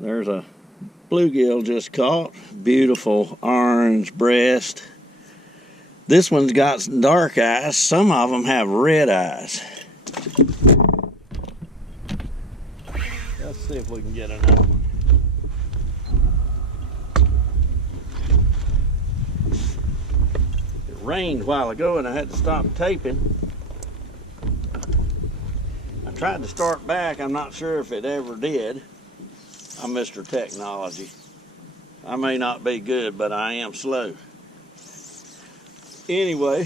There's a bluegill just caught. Beautiful orange breast. This one's got some dark eyes. Some of them have red eyes. Let's see if we can get another one. It rained a while ago and I had to stop taping. I tried to start back. I'm not sure if it ever did. I'm Mr. Technology. I may not be good, but I am slow. Anyway,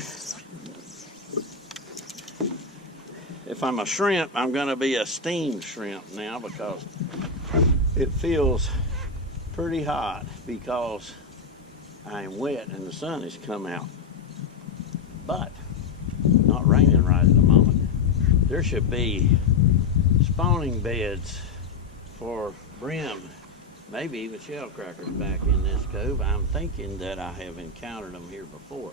if I'm a shrimp, I'm going to be a steamed shrimp now because it feels pretty hot because I am wet and the sun has come out. But not raining right at the moment. There should be spawning beds for brim, maybe even shell crackers back in this cove. I'm thinking that I have encountered them here before.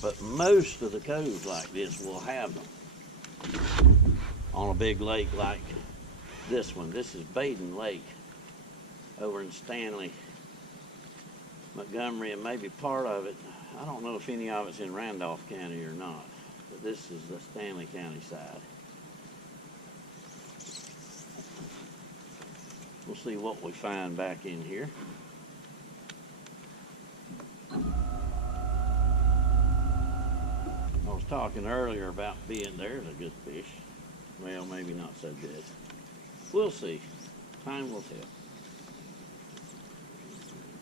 But most of the coves like this will have them on a big lake like this one. This is Baden Lake over in Stanley, Montgomery, and maybe part of it. I don't know if any of it's in Randolph County or not, but this is the Stanley County side. We'll see what we find back in here. I was talking earlier about being there's a good fish. Well, maybe not so good. We'll see. Time will tell.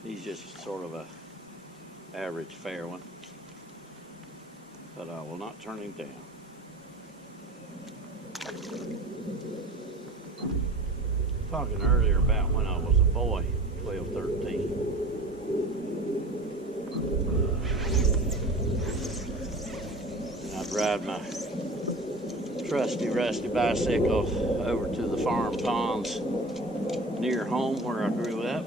He's just sort of a average fair one. But I will not turn him down. Talking earlier about when I was a boy, 12, 13. And I'd ride my trusty, rusty bicycle over to the farm ponds near home where I grew up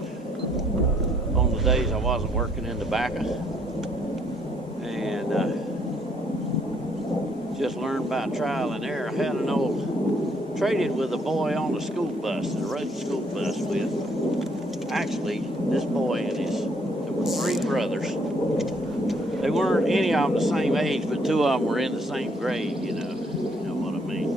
on the days I wasn't working in tobacco. And just learned by trial and error. I had an traded with a boy on the school bus that I rode the school bus with. Actually, this boy and there were three brothers. They weren't any of them the same age, but two of them were in the same grade, you know what I mean.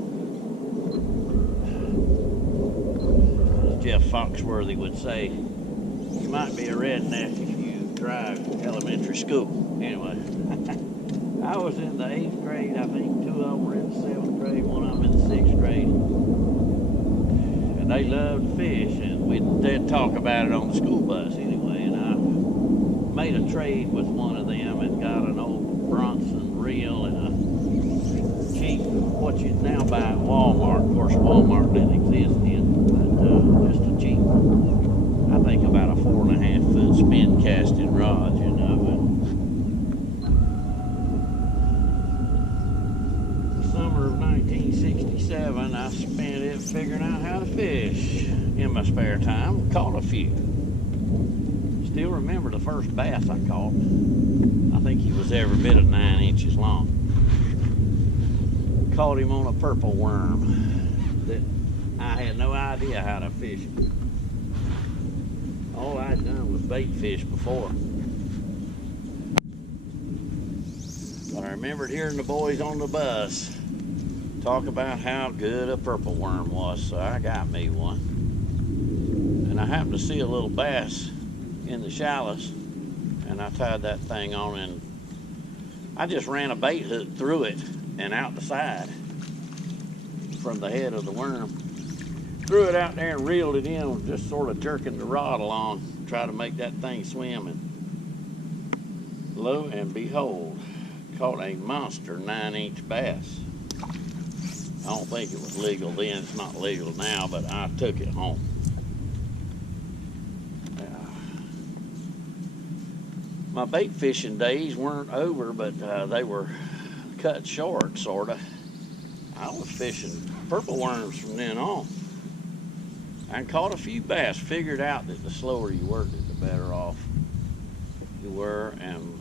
As Jeff Foxworthy would say, you might be a redneck if you drive elementary school. Anyway, I was in the 8th grade, I think. Two of them were in the 7th grade, one of them in the 6th grade. And they loved to fish, and they'd talk about it on the school bus anyway. And I made a trade with one of them and got an old Bronson reel and a cheap, what you'd now buy at Walmart. Of course, Walmart didn't exist then, but just a cheap, I think about a 4.5 foot spin casting rod, you know. Summer of 1967, I spent it figuring out how to fish in my spare time. Caught a few. Still remember the first bass I caught. I think he was every bit of 9 inches long. Caught him on a purple worm that I had no idea how to fish him. All I'd done was bait fish before. But I remembered hearing the boys on the bus talk about how good a purple worm was, so I got me one. And I happened to see a little bass in the shallows, and I tied that thing on, and I just ran a bait hook through it and out the side from the head of the worm. Threw it out there and reeled it in, just sort of jerking the rod along, try to make that thing swim, and lo and behold, caught a monster 9-inch bass. I don't think it was legal then, it's not legal now, but I took it home. My bait fishing days weren't over, but they were cut short, sort of. I was fishing purple worms from then on. I caught a few bass, figured out that the slower you worked it, the better off you were, and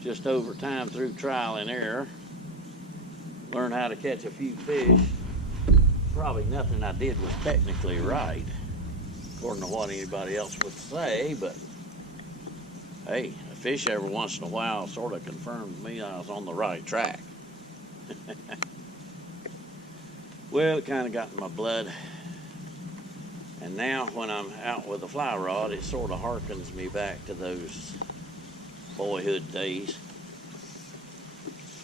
just over time through trial and error, learned how to catch a few fish probably nothing I did was technically right, according to what anybody else would say, but hey, a fish every once in a while sort of confirmed me I was on the right track. Well, it kind of got in my blood. And now when I'm out with a fly rod, it sort of harkens me back to those boyhood days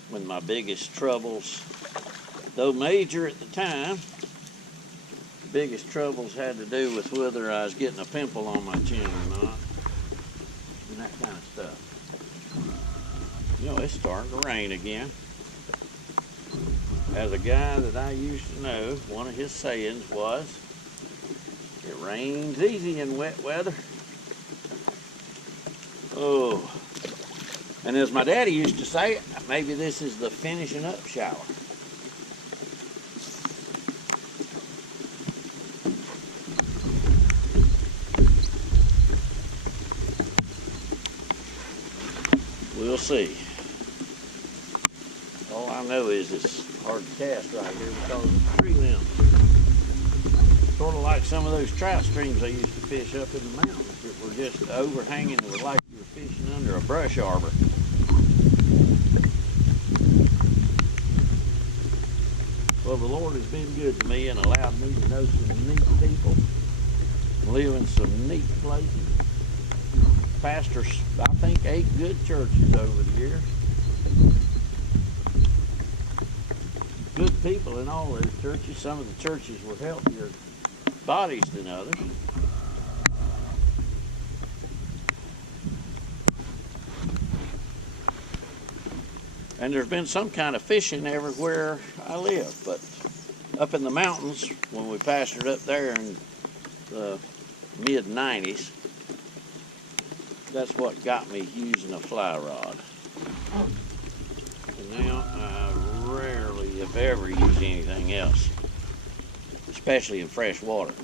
when my biggest troubles, though major at the time, the biggest troubles had to do with whether I was getting a pimple on my chin or not, and that kind of stuff. You know, it's starting to rain again. As a guy that I used to know, one of his sayings was, "It rains easy in wet weather." Oh, and as my daddy used to say, maybe this is the finishing up shower. We'll see. All I know is it's hard to cast right here because of the tree limbs. Sort of like some of those trout streams I used to fish up in the mountains that were just overhanging. It was like you were fishing under a brush arbor. Well, the Lord has been good to me and allowed me to know some neat people, live in some neat places. Pastors, I think, 8 good churches over the years. Good people in all those churches. Some of the churches were healthier bodies than others. And there's been some kind of fishing everywhere I live, but up in the mountains, when we pastored up there in the mid-90s, that's what got me using a fly rod. And now I rarely, if ever, use anything else, especially in fresh water.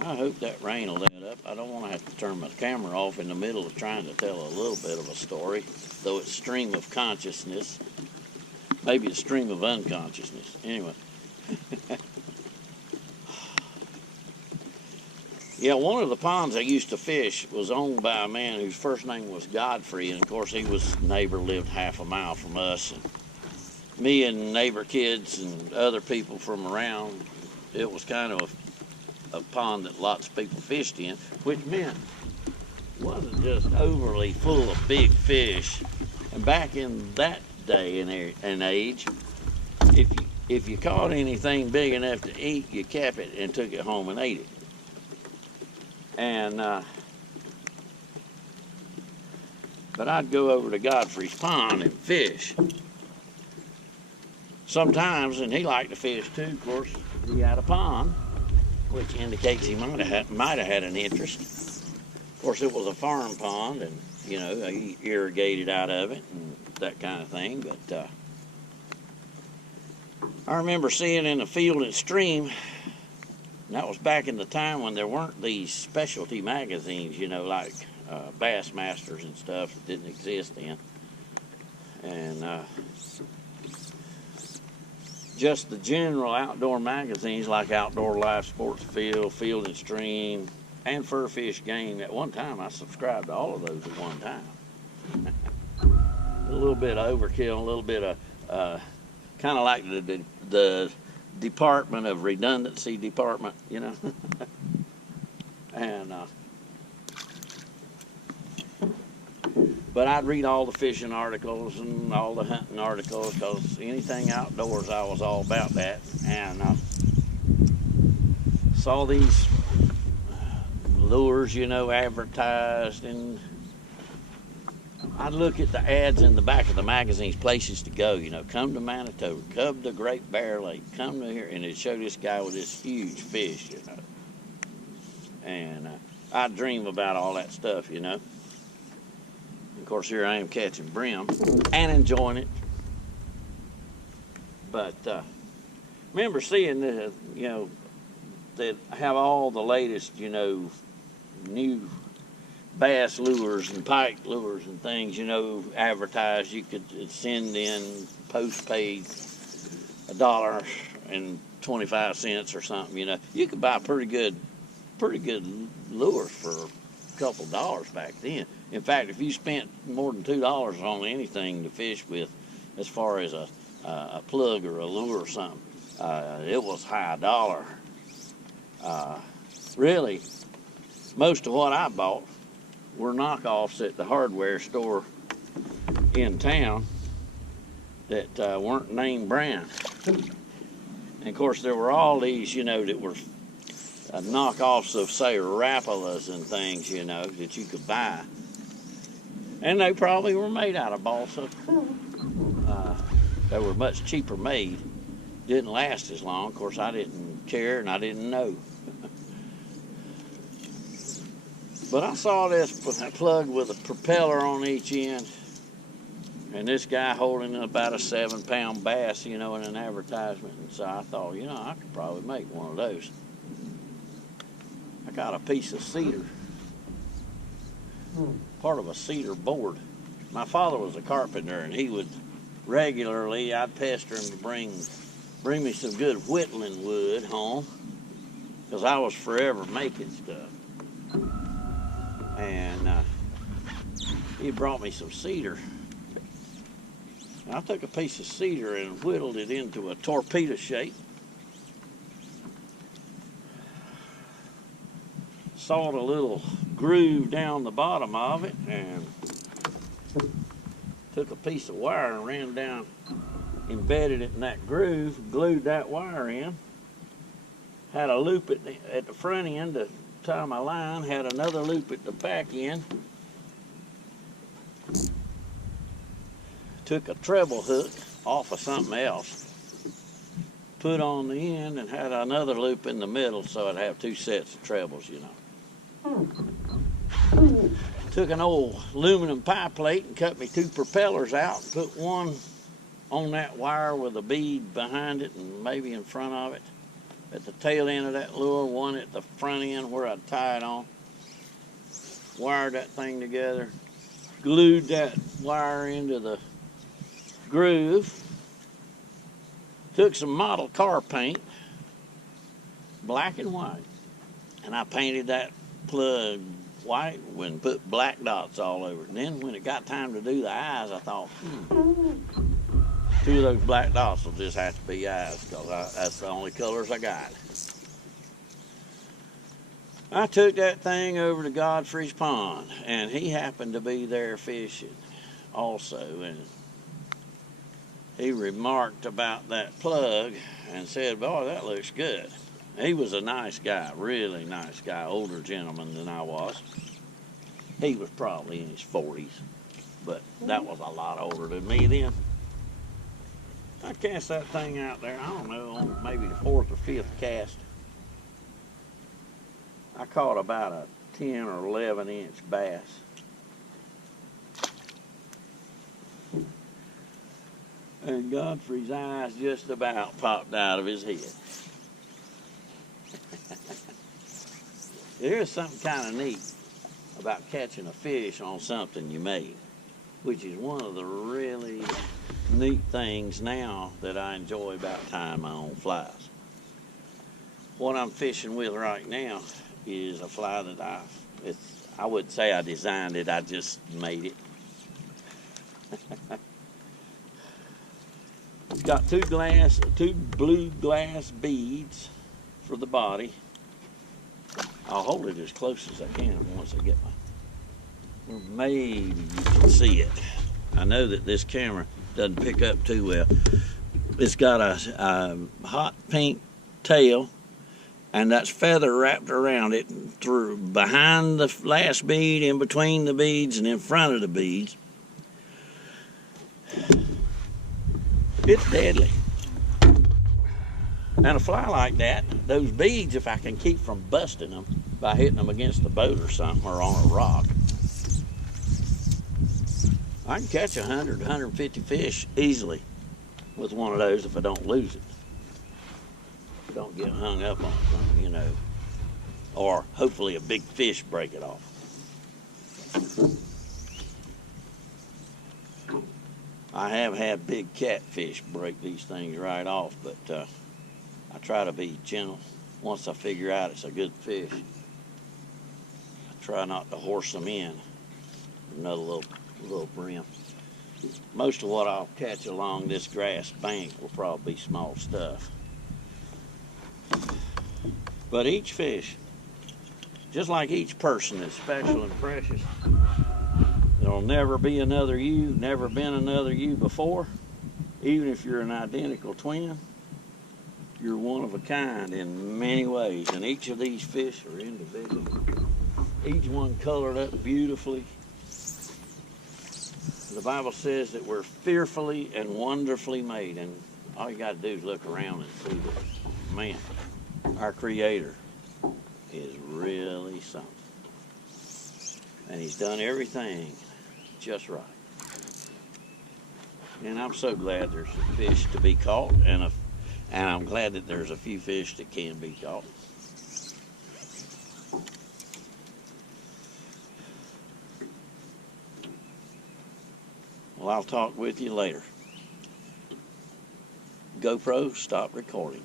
I hope that rain will let up. I don't want to have to turn my camera off in the middle of trying to tell a little bit of a story, though it's stream of consciousness, maybe a stream of unconsciousness. Anyway. Yeah, one of the ponds I used to fish was owned by a man whose first name was Godfrey, and of course he was neighbor, lived half a mile from us. And me and neighbor kids and other people from around, it was kind of a pond that lots of people fished in, which meant it wasn't just overly full of big fish. And back in that day and age, if you caught anything big enough to eat, you kept it and took it home and ate it. And but I'd go over to Godfrey's pond and fish sometimes, and he liked to fish too. Of course, he had a pond, which indicates he might have had an interest. Of course, it was a farm pond, and you know, he irrigated out of it and that kind of thing. But I remember seeing in the Field and Stream. And that was back in the time when there weren't these specialty magazines, you know, like Bassmasters and stuff that didn't exist then. And just the general outdoor magazines like Outdoor Life, Sports Field, Field and Stream, and Fur Fish Game. At one time, I subscribed to all of those at one time. A little bit of overkill, a little bit of kind of like the Department of Redundancy department, you know. And but I'd read all the fishing articles and all the hunting articles, because anything outdoors I was all about that. And saw these lures, you know, advertised, and I'd look at the ads in the back of the magazines, places to go, you know, come to Manitoba, come to Great Bear Lake, come to here, and it'd show this guy with this huge fish, you know. And I dream about all that stuff, you know. Of course, here I am catching brim and enjoying it. But remember seeing the, you know, that have all the latest, you know, new bass lures and pike lures and things, you know, advertised. You could send in postpaid $1.25 or something. You know, you could buy pretty good lures for a couple dollars back then. In fact, if you spent more than $2 on anything to fish with, as far as a plug or a lure or something, it was high dollar. Really, most of what I bought were knockoffs at the hardware store in town that weren't name brand. And of course, there were all these, you know, that were knockoffs of, say, Rapalas and things, you know, that you could buy. And they probably were made out of balsa. They were much cheaper made. Didn't last as long. Of course, I didn't care and I didn't know. But I saw this plug with a propeller on each end, and this guy holding about a 7-pound bass, you know, in an advertisement. And so I thought, you know, I could probably make one of those. I got a piece of cedar, part of a cedar board. My father was a carpenter, and he would regularly, I'd pester him to bring me some good whittling wood home, because I was forever making stuff. And he brought me some cedar. And I took a piece of cedar and whittled it into a torpedo shape. Sawed a little groove down the bottom of it, and took a piece of wire and ran down, embedded it in that groove, glued that wire in, had a loop at the front end to tie my line, had another loop at the back end, took a treble hook off of something else, put on the end, and had another loop in the middle so I'd have 2 sets of trebles, you know. Took an old aluminum pie plate and cut me 2 propellers out, and put one on that wire with a bead behind it and maybe in front of it. At the tail end of that lure, one at the front end where I'd tie it on. Wired that thing together, glued that wire into the groove, took some model car paint, black and white, and I painted that plug white and put black dots all over it. And then when it got time to do the eyes, I thought, 2 of those black dots will just have to be eyes, because that's the only colors I got. I took that thing over to Godfrey's pond, and he happened to be there fishing also, and he remarked about that plug and said, boy, that looks good. He was a nice guy, really nice guy, older gentleman than I was. He was probably in his 40s, but that was a lot older than me then. I cast that thing out there, I don't know, on maybe the 4th or 5th cast. I caught about a 10 or 11 inch bass. And Godfrey's eyes just about popped out of his head. There's something kind of neat about catching a fish on something you made, which is one of the really neat things now that I enjoy about tying my own flies. What I'm fishing with right now is a fly that I wouldn't say I designed it, I just made it. It's got 2 blue glass beads for the body. I'll hold it as close as I can once I get or maybe you can see it. I know that this camera doesn't pick up too well. It's got a hot pink tail, and that's feather wrapped around it through behind the last bead, in between the beads, and in front of the beads. It's deadly. And a fly like that, those beads, if I can keep from busting them by hitting them against the boat or something, or on a rock, I can catch 100, 150 fish easily with one of those if I don't lose it. Don't get hung up on something, you know, or hopefully a big fish break it off. I have had big catfish break these things right off, but I try to be gentle. Once I figure out it's a good fish, I try not to horse them in. Another little brim. Most of what I'll catch along this grass bank will probably be small stuff. But each fish, just like each person, is special and precious. There'll never be another you, never been another you before. Even if you're an identical twin, you're one of a kind in many ways. And each of these fish are individual. Each one colored up beautifully. The Bible says that we're fearfully and wonderfully made. And all you got to do is look around and see that, man, our Creator is really something. And He's done everything just right. And I'm so glad there's fish to be caught, and I'm glad that there's a few fish that can be caught. Well, I'll talk with you later. GoPro, stop recording.